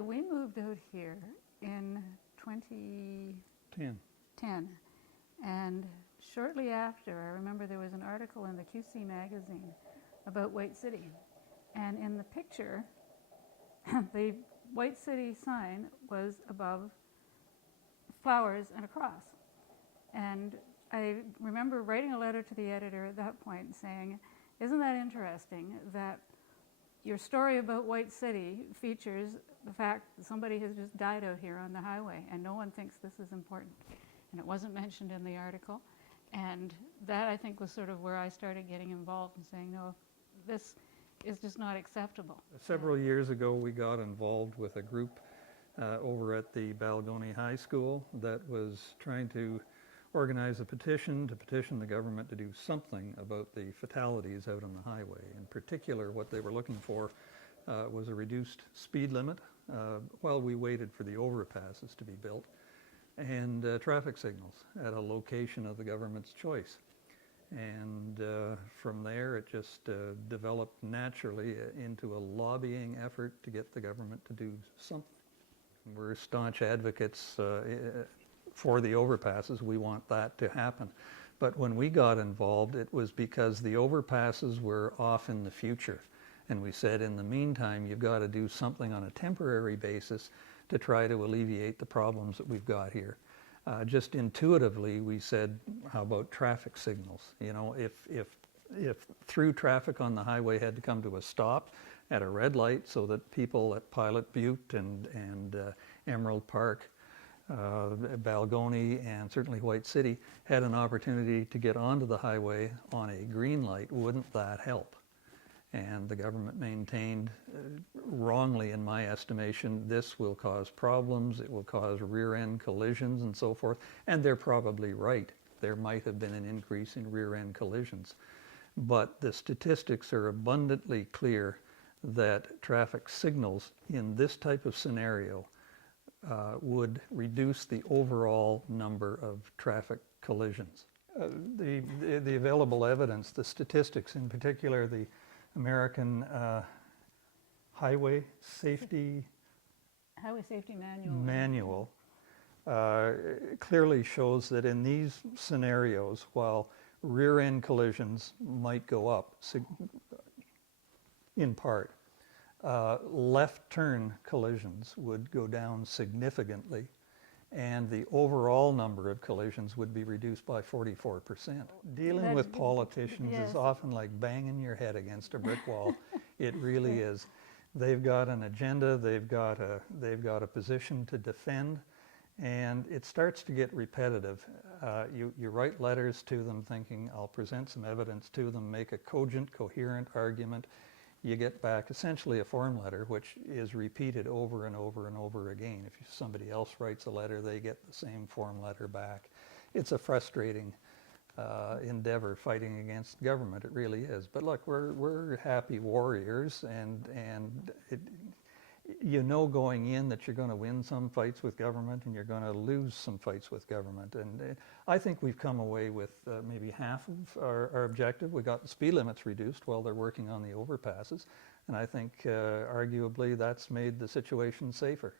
We moved out here in 2010. And shortly after, I remember there was an article in the QC magazine about White City. And in the picture, the White City sign was above flowers and a cross. And I remember writing a letter to the editor at that point saying, isn't that interesting that your story about White City features the fact that somebody has just died out here on the highway and no one thinks this is important. And it wasn't mentioned in the article. And that, I think, was sort of where I started getting involved and saying, no, this is just not acceptable. Several years ago, we got involved with a group over at the Greenall High School that was trying to organize a petition to petition the government to do something about the fatalities out on the highway. In particular, what they were looking for was a reduced speed limit while we waited for the overpasses to be built, and traffic signals at a location of the government's choice. And from there, it just developed naturally into a lobbying effort to get the government to do something. We're staunch advocates for the overpasses. We want that to happen. But when we got involved, it was because the overpasses were off in the future. And we said, in the meantime, you've got to do something on a temporary basis to try to alleviate the problems that we've got here. Just intuitively, we said, how about traffic signals? You know, if through traffic on the highway had to come to a stop at a red light so that people at Pilot Butte and Emerald Park, Balgony, and certainly White City had an opportunity to get onto the highway on a green light, wouldn't that help? And the government maintained, wrongly in my estimation, this will cause problems, it will cause rear-end collisions and so forth. And they're probably right. There might have been an increase in rear-end collisions. But the statistics are abundantly clear that traffic signals in this type of scenario would reduce the overall number of traffic collisions. The available evidence, the statistics, in particular the American Highway Safety Manual clearly shows that in these scenarios, while rear-end collisions might go up in part, left turn collisions would go down significantly, and the overall number of collisions would be reduced by 44%. Dealing with politicians is often like banging your head against a brick wall. It really is. They've got an agenda, they've got a position to defend, and it starts to get repetitive. You write letters to them thinking, I'll present some evidence to them, make a cogent, coherent argument. You get back essentially a form letter, which is repeated over and over and over again. If somebody else writes a letter, they get the same form letter back. It's a frustrating endeavor fighting against government. It really is. But look, we're happy warriors, and you know going in that you're going to win some fights with government and you're going to lose some fights with government. And I think we've come away with maybe half of our objective. We got the speed limits reduced while they're working on the overpasses. And I think arguably that's made the situation safer.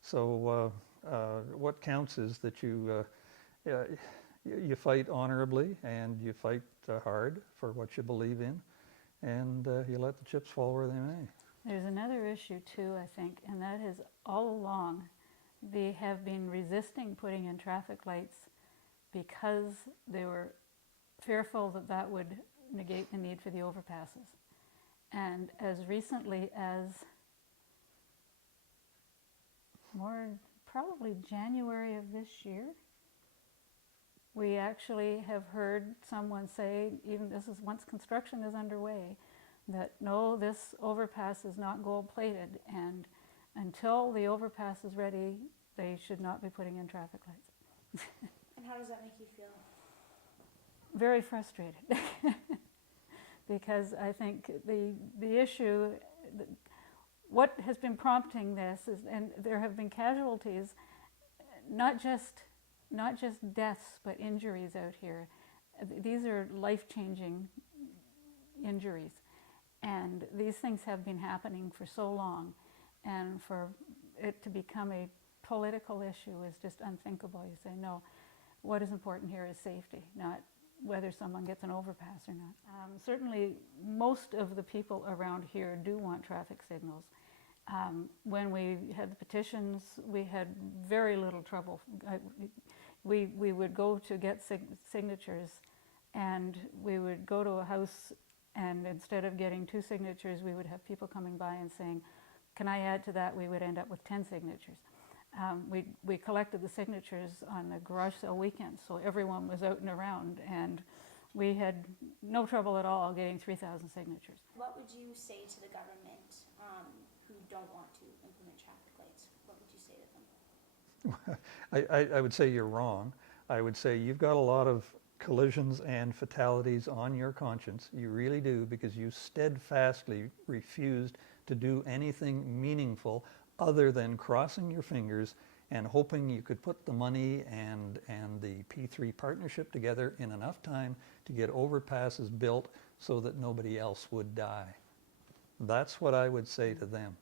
So what counts is that you fight honorably and you fight hard for what you believe in, and you let the chips fall where they may. There's another issue too, I think, and that is all along they have been resisting putting in traffic lights because they were fearful that that would negate the need for the overpasses. And as recently as probably January of this year, we actually have heard someone say, even this is once construction is underway, that no, this overpass is not gold-plated, and until the overpass is ready, they should not be putting in traffic lights. And how does that make you feel? Very frustrated. Because I think the issue, what has been prompting this is, and there have been casualties, not just deaths, but injuries out here. These are life-changing injuries. And these things have been happening for so long, and it to become a political issue is just unthinkable. You say, no, what is important here is safety, not whether someone gets an overpass or not. Certainly, most of the people around here do want traffic signals. When we had the petitions, we had very little trouble. We would go to get signatures, and we would go to a house, and instead of getting 2 signatures, we would have people coming by and saying, can I add to that? We would end up with 10 signatures. We collected the signatures on the garage sale weekend, so everyone was out and around, and we had no trouble at all getting 3,000 signatures. What would you say to the government who don't want to implement traffic lights? What would you say to them? I would say you're wrong. I would say you've got a lot of collisions and fatalities on your conscience. You really do, because you steadfastly refused to do anything meaningful other than crossing your fingers and hoping you could put the money and the P3 partnership together in enough time to get overpasses built so that nobody else would die. That's what I would say to them.